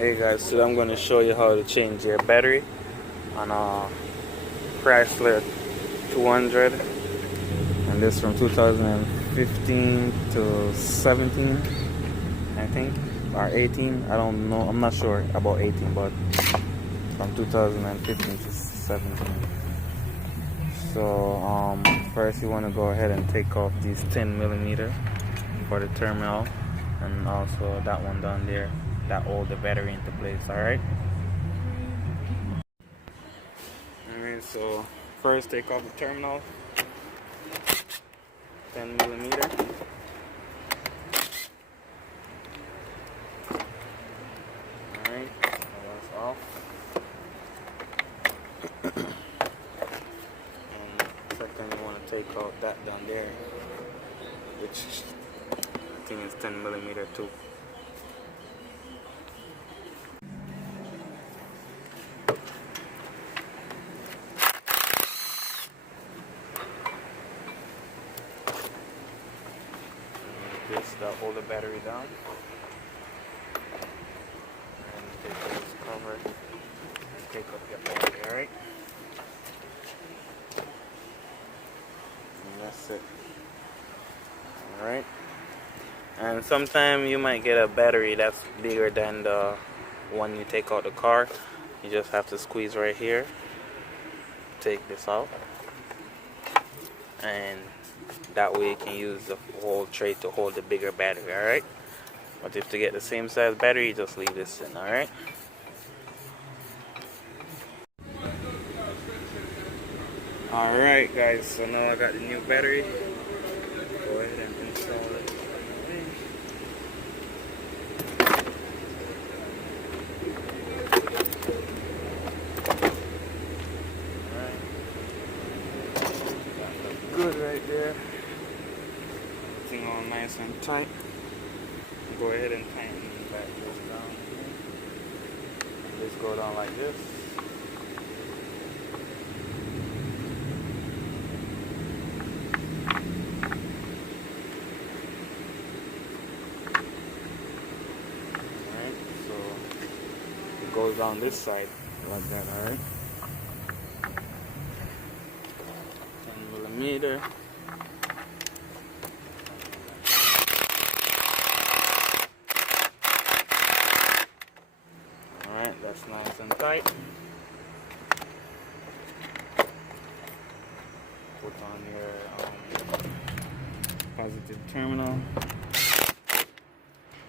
Hey guys, so I'm going to show you how to change your battery on a Chrysler 200, and this from 2015 to 17, I think, or 18. I don't know, I'm not sure about 18, but from 2015 to 17. So first you want to go ahead and take off these 10mm for the terminal, and also that one down there that hold the battery into place. Alright, so first take off the terminal, 10mm. Alright, so that's off. And second you want to take out that down there, which I think is 10mm too. This that hold the battery down, and take this cover and take up your battery. Alright, and that's it. Alright, and sometimes you might get a battery that's bigger than the one you take out the car. You just have to squeeze right here, take this out, and that way you can use the whole tray to hold the bigger battery. Alright, but if to get the same size battery, you just leave this in. Alright, alright guys, so now I got the new battery. Go ahead and install it. Alright, that looks good right there. Everything all nice and tight. Go ahead and tighten back this down here. Just go down like this. Alright, so it goes down this side like that, alright? 10mm. Alright, that's nice and tight. Put on your positive terminal.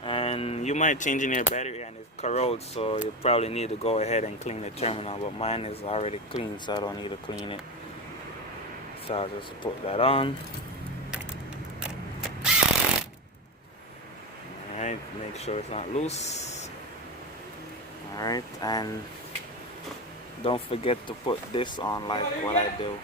And you might change in your battery and it corrodes, so you probably need to go ahead and clean the terminal, but mine is already clean, so I don't need to clean it. So I'll just put that on. Alright, make sure it's not loose. Alright, and don't forget to put this on like what I do.